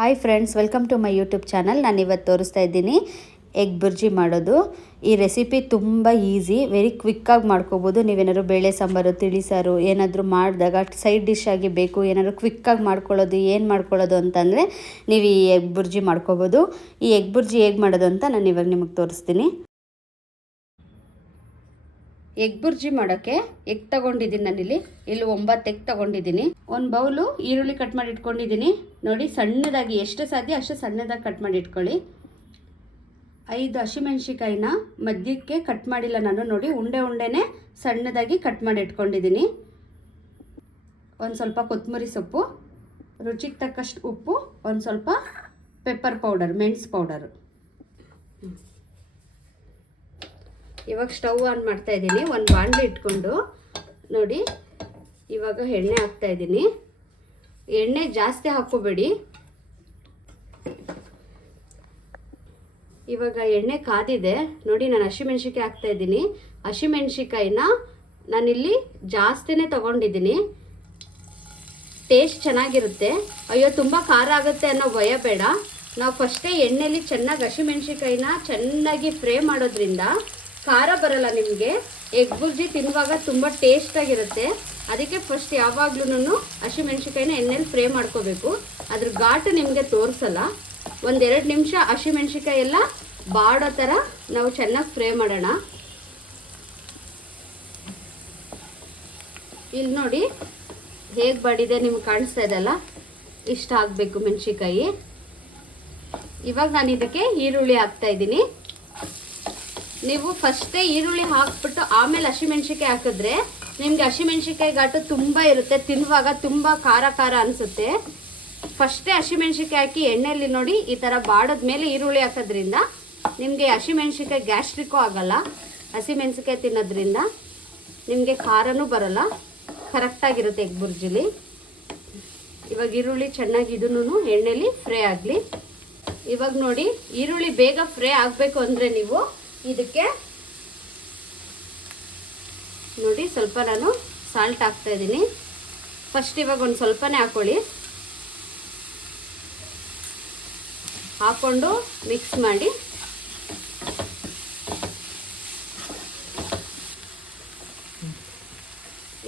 Hi friends, welcome to my YouTube channel. ನಾನು ಇವತ್ತು ತೋರಿಸ್ತಾ ಇದ್ದೀನಿ ಎಗ್ ಬುರ್ಜಿ ಮಾಡೋದು. ಈ ರೆಸಿಪಿ ತುಂಬ ಈಸಿ, ವೆರಿ ಕ್ವಿಕ್ಕಾಗಿ ಮಾಡ್ಕೋಬೋದು. ನೀವೇನಾದ್ರು ಬೇಳೆ ಸಾಂಬಾರು, ತಿಳಿ ಸಾರು ಏನಾದರೂ ಮಾಡಿದಾಗ ಸೈಡ್ ಡಿಶ್ ಆಗಿ ಬೇಕು, ಏನಾದರೂ ಕ್ವಿಕ್ಕಾಗಿ ಮಾಡ್ಕೊಳ್ಳೋದು, ಏನು ಮಾಡ್ಕೊಳ್ಳೋದು ಅಂತಂದರೆ ನೀವು ಈ ಎಗ್ ಬುರ್ಜಿ ಮಾಡ್ಕೋಬೋದು. ಈ ಎಗ್ ಬುರ್ಜಿ ಹೇಗೆ ಮಾಡೋದು ಅಂತ ನಾನು ಇವಾಗ ನಿಮಗೆ ತೋರಿಸ್ತೀನಿ. ಎಗ್ ಬುರ್ಜಿ ಮಾಡೋಕ್ಕೆ ಎಗ್ ತೊಗೊಂಡಿದ್ದೀನಿ. ನಾನಿಲ್ಲಿ 9 ಎಗ್ ತೊಗೊಂಡಿದ್ದೀನಿ. ಒಂದು ಬೌಲು ಈರುಳ್ಳಿ ಕಟ್ ಮಾಡಿ ಇಟ್ಕೊಂಡಿದ್ದೀನಿ. ನೋಡಿ, ಸಣ್ಣದಾಗಿ ಎಷ್ಟು ಸಾಧ್ಯ ಅಷ್ಟು ಸಣ್ಣದಾಗಿ ಕಟ್ ಮಾಡಿ ಇಟ್ಕೊಳ್ಳಿ. 5 ಹಸಿಮೆಣ್ಸಿಕಾಯಿನ ಮಧ್ಯಕ್ಕೆ ಕಟ್ ಮಾಡಿಲ್ಲ ನಾನು. ನೋಡಿ, ಉಂಡೆನೇ ಸಣ್ಣದಾಗಿ ಕಟ್ ಮಾಡಿ ಇಟ್ಕೊಂಡಿದ್ದೀನಿ. ಒಂದು ಸ್ವಲ್ಪ ಕೊತ್ತಂಬರಿ ಸೊಪ್ಪು, ರುಚಿಗೆ ತಕ್ಕಷ್ಟು ಉಪ್ಪು, ಒಂದು ಸ್ವಲ್ಪ ಪೆಪ್ಪರ್ ಪೌಡರ್, ಮೆಣಸು ಪೌಡರು. ಇವಾಗ ಸ್ಟವ್ ಆನ್ ಮಾಡ್ತಾ ಇದ್ದೀನಿ. ಒಂದು ಬಾಣಲೆ ಇಟ್ಕೊಂಡು ನೋಡಿ, ಇವಾಗ ಎಣ್ಣೆ ಹಾಕ್ತಾ ಇದ್ದೀನಿ. ಎಣ್ಣೆ ಜಾಸ್ತಿ ಹಾಕ್ಕೋಬೇಡಿ. ಇವಾಗ ಎಣ್ಣೆ ಕಾದಿದೆ ನೋಡಿ. ನಾನು ಹಸಿಮೆಣ್ಸಿಕಾಯಿ ಹಾಕ್ತಾ ಇದ್ದೀನಿ. ಹಸಿಮೆಣ್ಸಿಕಾಯಿನ ನಾನಿಲ್ಲಿ ಜಾಸ್ತಿನೇ ತಗೊಂಡಿದ್ದೀನಿ. ಟೇಸ್ಟ್ ಚೆನ್ನಾಗಿರುತ್ತೆ. ಅಯ್ಯೋ ತುಂಬ ಖಾರ ಆಗುತ್ತೆ ಅನ್ನೋ ಭಯ ಬೇಡ. ನಾವು ಫಸ್ಟೇ ಎಣ್ಣೆಲಿ ಚೆನ್ನಾಗಿ ಹಸಿಮೆಣ್ಸಿಕಾಯಿನ ಚೆನ್ನಾಗಿ ಫ್ರೈ ಮಾಡೋದ್ರಿಂದ ಖಾರ ಬರಲ್ಲ ನಿಮಗೆ. ಎಗ್ ಬುರ್ಜಿ ತಿನ್ನುವಾಗ ತುಂಬ ಟೇಸ್ಟಾಗಿರುತ್ತೆ. ಅದಕ್ಕೆ ಫಸ್ಟ್ ಯಾವಾಗ್ಲೂ ಹಸಿಮೆಣ್ಸಿಕಾಯಿನ ಎಣ್ಣೆಲಿ ಫ್ರೈ ಮಾಡ್ಕೋಬೇಕು. ಅದ್ರ ಘಾಟು ನಿಮಗೆ ತೋರಿಸಲ್ಲ. 1-2 ನಿಮಿಷ ಹಸಿಮೆಣ್ಸಿಕಾಯಿ ಎಲ್ಲ ಬಾಡೋ ಥರ ನಾವು ಚೆನ್ನಾಗಿ ಫ್ರೈ ಮಾಡೋಣ. ಇಲ್ಲಿ ನೋಡಿ ಹೇಗೆ ಬಾಡಿದೆ ನಿಮ್ಗೆ ಕಾಣಿಸ್ತಾ ಇದೆಲ್ಲ. ಇಷ್ಟ ಆಗಬೇಕು ಮೆಣಸಿಕಾಯಿ. ಇವಾಗ ನಾನು ಇದಕ್ಕೆ ಈರುಳ್ಳಿ ಹಾಕ್ತಾ ಇದ್ದೀನಿ. ನೀವು ಫಸ್ಟೇ ಈರುಳ್ಳಿ ಹಾಕ್ಬಿಟ್ಟು ಆಮೇಲೆ ಹಸಿಮೆಣ್ಸಿಕಾಯಿ ಹಾಕಿದ್ರೆ ನಿಮಗೆ ಹಸಿಮೆಣ್ಸಿಕಾಯಿ ಘಾಟು ತುಂಬ ಇರುತ್ತೆ. ತಿನ್ನುವಾಗ ತುಂಬ ಖಾರ ಅನಿಸುತ್ತೆ. ಫಸ್ಟೇ ಹಸಿಮೆಣ್ಸಿಕಾಯಿ ಹಾಕಿ ಎಣ್ಣೆಯಲ್ಲಿ ನೋಡಿ ಈ ಥರ ಬಾಡೋದ ಮೇಲೆ ಈರುಳ್ಳಿ ಹಾಕೋದ್ರಿಂದ ನಿಮಗೆ ಹಸಿಮೆಣ್ಸಿಕಾಯಿ ಗ್ಯಾಸ್ಟ್ರಿಕ್ಕೂ ಆಗಲ್ಲ. ಹಸಿಮೆಣ್ಸಿಕಾಯಿ ತಿನ್ನೋದ್ರಿಂದ ನಿಮಗೆ ಖಾರನೂ ಬರಲ್ಲ. ಕರೆಕ್ಟಾಗಿರುತ್ತೆ ಎಗ್ ಬುರ್ಜಿಲಿ. ಇವಾಗ ಈರುಳ್ಳಿ ಚೆನ್ನಾಗಿ ಇದನ್ನು ಎಣ್ಣೆಲಿ ಫ್ರೈ ಆಗಲಿ. ಇವಾಗ ನೋಡಿ, ಈರುಳ್ಳಿ ಬೇಗ ಫ್ರೈ ಆಗಬೇಕು ಅಂದರೆ ನೀವು ಇದಕ್ಕೆ ನೋಡಿ ಸ್ವಲ್ಪ ನಾನು ಸಾಲ್ಟ್ ಹಾಕ್ತಾ ಇದ್ದೀನಿ. ಫಸ್ಟ್ ಇವಾಗ ಒಂದು ಸ್ವಲ್ಪನೇ ಹಾಕ್ಕೊಳ್ಳಿ. ಹಾಕ್ಕೊಂಡು ಮಿಕ್ಸ್ ಮಾಡಿ.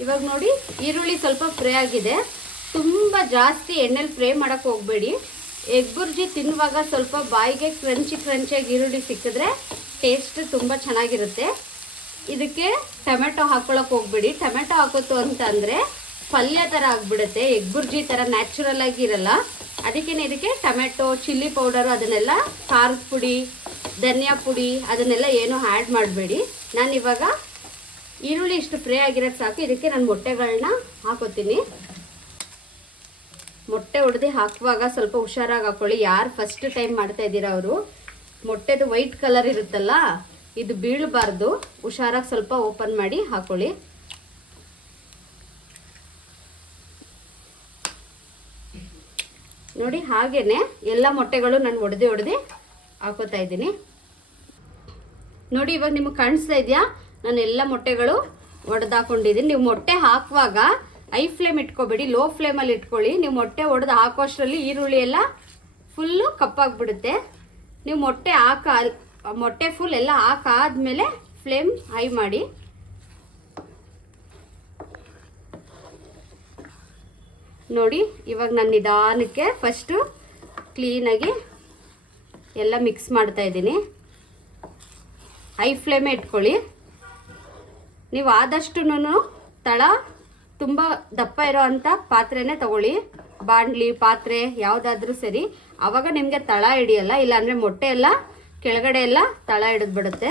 ಇವಾಗ ನೋಡಿ, ಈರುಳ್ಳಿ ಸ್ವಲ್ಪ ಫ್ರೈ ಆಗಿದೆ. ತುಂಬ ಜಾಸ್ತಿ ಎಣ್ಣೆಲಿ ಫ್ರೈ ಮಾಡೋಕ್ಕೆ ಹೋಗಬೇಡಿ. ಎಗ್ ಬುರ್ಜಿ ತಿನ್ನುವಾಗ ಸ್ವಲ್ಪ ಬಾಯಿಗೆ ಕ್ರಂಚಿಯಾಗಿ ಈರುಳ್ಳಿ ಸಿಕ್ಕಿದ್ರೆ ಟೇಸ್ಟ್ ತುಂಬ ಚೆನ್ನಾಗಿರುತ್ತೆ. ಇದಕ್ಕೆ ಟೊಮೆಟೊ ಹಾಕ್ಕೊಳಕ್ಕೆ ಹೋಗ್ಬೇಡಿ. ಟೊಮೆಟೊ ಹಾಕೋತು ಅಂತಂದರೆ ಪಲ್ಯ ಥರ ಆಗಿಬಿಡುತ್ತೆ. ಎಗ್ ಬುರ್ಜಿ ಥರ ನ್ಯಾಚುರಲ್ ಆಗಿ ಇರಲ್ಲ. ಅದಕ್ಕೇ ಇದಕ್ಕೆ ಟೊಮೆಟೊ, ಚಿಲ್ಲಿ ಪೌಡರು, ಅದನ್ನೆಲ್ಲ ಖಾರದ ಪುಡಿ, ಧನಿಯಾ ಪುಡಿ ಅದನ್ನೆಲ್ಲ ಏನೂ ಆ್ಯಡ್ ಮಾಡಬೇಡಿ. ನಾನಿವಾಗ ಈರುಳ್ಳಿ ಇಷ್ಟು ಫ್ರೈ ಆಗಿರೋದು ಸಾಕು. ಇದಕ್ಕೆ ನಾನು ಮೊಟ್ಟೆಗಳನ್ನ ಹಾಕೋತೀನಿ. ಮೊಟ್ಟೆ ಹೊಡೆದು ಹಾಕುವಾಗ ಸ್ವಲ್ಪ ಹುಷಾರಾಗಿ ಹಾಕ್ಕೊಳ್ಳಿ. ಯಾರು ಫಸ್ಟ್ ಟೈಮ್ ಮಾಡ್ತಾ ಇದ್ದೀರಾ ಅವರು ಮೊಟ್ಟೆದು ವೈಟ್ ಕಲರ್ ಇರುತ್ತಲ್ಲ, ಇದು ಬೀಳಬಾರ್ದು. ಹುಷಾರಾಗಿ ಸ್ವಲ್ಪ ಓಪನ್ ಮಾಡಿ ಹಾಕೊಳ್ಳಿ. ನೋಡಿ, ಹಾಗೇನೆ ಎಲ್ಲ ಮೊಟ್ಟೆಗಳು ನಾನು ಹೊಡೆದು ಹಾಕೋತಾ ಇದ್ದೀನಿ. ನೋಡಿ, ಇವಾಗ ನಿಮಗೆ ಕಾಣಿಸ್ತಾ ಇದೆಯಾ? ನಾನು ಎಲ್ಲ ಮೊಟ್ಟೆಗಳು ಒಡೆದು ಹಾಕೊಂಡಿದ್ದೀನಿ. ನೀವು ಮೊಟ್ಟೆ ಹಾಕುವಾಗ ಹೈ ಫ್ಲೇಮ್ ಇಟ್ಕೋಬೇಡಿ, ಲೋ ಫ್ಲೇಮಲ್ಲಿ ಇಟ್ಕೊಳ್ಳಿ. ನೀವು ಮೊಟ್ಟೆ ಒಡೆದು ಹಾಕೋಷ್ಟರಲ್ಲಿ ಈರುಳ್ಳಿ ಎಲ್ಲ ಫುಲ್ಲು ಕಪ್ಪಾಗಿಬಿಡುತ್ತೆ. ನೀವು ಮೊಟ್ಟೆ ಫುಲ್ ಎಲ್ಲ ಹಾಕಾದ್ಮೇಲೆ ಫ್ಲೇಮ್ ಹೈ ಮಾಡಿ. ನೋಡಿ, ಇವಾಗ ನಾನು ನಿಧಾನಕ್ಕೆ ಫಸ್ಟು ಕ್ಲೀನಾಗಿ ಎಲ್ಲ ಮಿಕ್ಸ್ ಮಾಡ್ತಾ ಇದ್ದೀನಿ. ಹೈ ಫ್ಲೇಮೇ ಇಟ್ಕೊಳ್ಳಿ. ನೀವು ಆದಷ್ಟು ತಳ ತುಂಬ ದಪ್ಪ ಇರೋ ಅಂಥ ಪಾತ್ರೆನೇ ತಗೊಳ್ಳಿ. ಬಾಣಲಿ, ಪಾತ್ರೆ ಯಾವುದಾದ್ರೂ ಸರಿ. ಆವಾಗ ನಿಮಗೆ ತಳ ಹಿಡಿಯಲ್ಲ. ಇಲ್ಲಾಂದರೆ ಮೊಟ್ಟೆ ಎಲ್ಲ ಕೆಳಗಡೆ ಎಲ್ಲ ತಳ ಹಿಡಿದ್ಬಿಡುತ್ತೆ.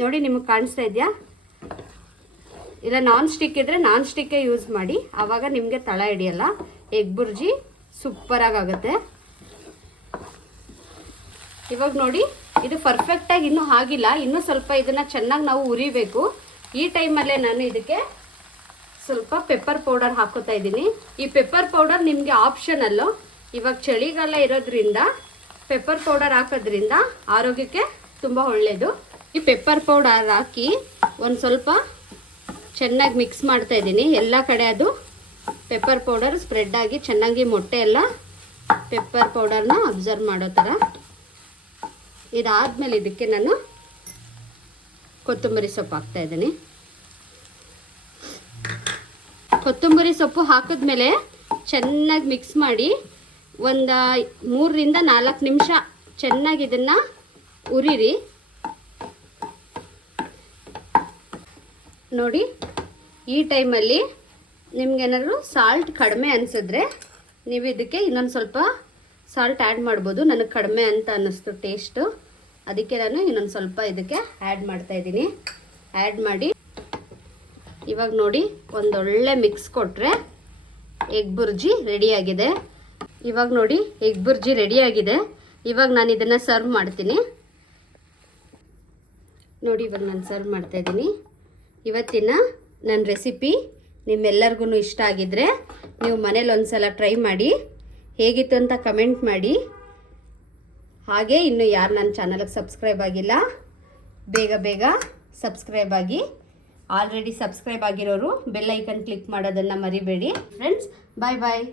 ನೋಡಿ, ನಿಮಗೆ ಕಾಣಿಸ್ತಾ ಇದೆಯಾ? ಇಲ್ಲ ನಾನ್ ಸ್ಟಿಕ್ ಇದ್ದರೆ ನಾನ್ ಸ್ಟಿಕ್ಕೇ ಯೂಸ್ ಮಾಡಿ. ಆವಾಗ ನಿಮಗೆ ತಳ ಹಿಡಿಯಲ್ಲ. ಎಗ್ ಬುರ್ಜಿ ಸೂಪರಾಗಿ ಆಗುತ್ತೆ. ಇವಾಗ ನೋಡಿ, ಇದು ಪರ್ಫೆಕ್ಟಾಗಿ ಇನ್ನೂ ಆಗಿಲ್ಲ. ಇನ್ನೂ ಸ್ವಲ್ಪ ಇದನ್ನು ಚೆನ್ನಾಗಿ ನಾವು ಉರಿಬೇಕು. ಈ ಟೈಮಲ್ಲೇ ನಾನು ಇದಕ್ಕೆ ಸ್ವಲ್ಪ ಪೆಪ್ಪರ್ ಪೌಡರ್ ಹಾಕೋತಾ ಇದ್ದೀನಿ. ಈ ಪೆಪ್ಪರ್ ಪೌಡರ್ ನಿಮಗೆ ಆಪ್ಷನಲ್ಲು. ಇವಾಗ ಚಳಿಗಾಲ ಇರೋದ್ರಿಂದ ಪೆಪ್ಪರ್ ಪೌಡರ್ ಹಾಕೋದ್ರಿಂದ ಆರೋಗ್ಯಕ್ಕೆ ತುಂಬ ಒಳ್ಳೆಯದು. ಈ ಪೆಪ್ಪರ್ ಪೌಡರ್ ಹಾಕಿ ಒಂದು ಸ್ವಲ್ಪ ಚೆನ್ನಾಗಿ ಮಿಕ್ಸ್ ಮಾಡ್ತಾ ಇದ್ದೀನಿ. ಎಲ್ಲ ಕಡೆ ಅದು ಪೆಪ್ಪರ್ ಪೌಡರ್ ಸ್ಪ್ರೆಡ್ ಆಗಿ ಚೆನ್ನಾಗಿ ಮೊಟ್ಟೆ ಎಲ್ಲ ಪೆಪ್ಪರ್ ಪೌಡರ್ನ ಅಬ್ಸರ್ವ್ ಮಾಡೋ ಥರ. ಇದಾದಮೇಲೆ ಇದಕ್ಕೆ ನಾನು ಕೊತ್ತಂಬರಿ ಸೊಪ್ಪು ಹಾಕ್ತಾಯಿದ್ದೀನಿ. ಕೊತ್ತಂಬರಿ ಸೊಪ್ಪು ಹಾಕಿದ್ಮೇಲೆ ಚೆನ್ನಾಗಿ ಮಿಕ್ಸ್ ಮಾಡಿ ಒಂದು 3 ರಿಂದ 4 ನಿಮಿಷ ಚೆನ್ನಾಗಿ ಇದನ್ನು ಉರಿರಿ. ನೋಡಿ, ಈ ಟೈಮಲ್ಲಿ ನಿಮ್ಗೇನಾದ್ರು ಸಾಲ್ಟ್ ಕಡಿಮೆ ಅನಿಸಿದ್ರೆ ನೀವು ಇದಕ್ಕೆ ಇನ್ನೊಂದು ಸ್ವಲ್ಪ ಸಾಲ್ಟ್ ಆ್ಯಡ್ ಮಾಡ್ಬೋದು. ನನಗೆ ಕಡಿಮೆ ಅಂತ ಅನ್ನಿಸ್ತು ಟೇಸ್ಟು, ಅದಕ್ಕೆ ನಾನು ಇನ್ನೊಂದು ಸ್ವಲ್ಪ ಇದಕ್ಕೆ ಆ್ಯಡ್ ಮಾಡ್ತಾಯಿದ್ದೀನಿ. ಆ್ಯಡ್ ಮಾಡಿ ಇವಾಗ ನೋಡಿ ಒಂದೊಳ್ಳೆ ಮಿಕ್ಸ್ ಕೊಟ್ಟರೆ ಎಗ್ ಬುರ್ಜಿ ರೆಡಿಯಾಗಿದೆ. ಇವಾಗ ನೋಡಿ ಎಗ್ ಬುರ್ಜಿ ರೆಡಿಯಾಗಿದೆ. ಇವಾಗ ನಾನು ಇದನ್ನು ಸರ್ವ್ ಮಾಡ್ತೀನಿ. ನೋಡಿ, ಇವಾಗ ನಾನು ಸರ್ವ್ ಮಾಡ್ತಾಯಿದ್ದೀನಿ. ಇವತ್ತಿನ ನನ್ನ ರೆಸಿಪಿ ನಿಮ್ಮೆಲ್ಲರಿಗೂ ಇಷ್ಟ ಆಗಿದ್ದರೆ ನೀವು ಮನೇಲಿ ಒಂದು ಸಲ ಟ್ರೈ ಮಾಡಿ, ಹೇಗಿತ್ತು ಅಂತ ಕಮೆಂಟ್ ಮಾಡಿ. ಹಾಗೆ ಇನ್ನು ಯಾರು ನನ್ನ ಚಾನಲ್ಗೆ ಸಬ್ಸ್ಕ್ರೈಬ್ ಆಗಿಲ್ಲ, ಬೇಗ ಸಬ್ಸ್ಕ್ರೈಬ್ ಆಗಿ. ಆಲ್ರೆಡಿ ಸಬ್ಸ್ಕ್ರೈಬ್ ಆಗಿರೋರು ಬೆಲ್ ಐಕನ್ ಕ್ಲಿಕ್ ಮಾಡೋದನ್ನು ಮರಿಬೇಡಿ ಫ್ರೆಂಡ್ಸ್. ಬಾಯ್ ಬಾಯ್.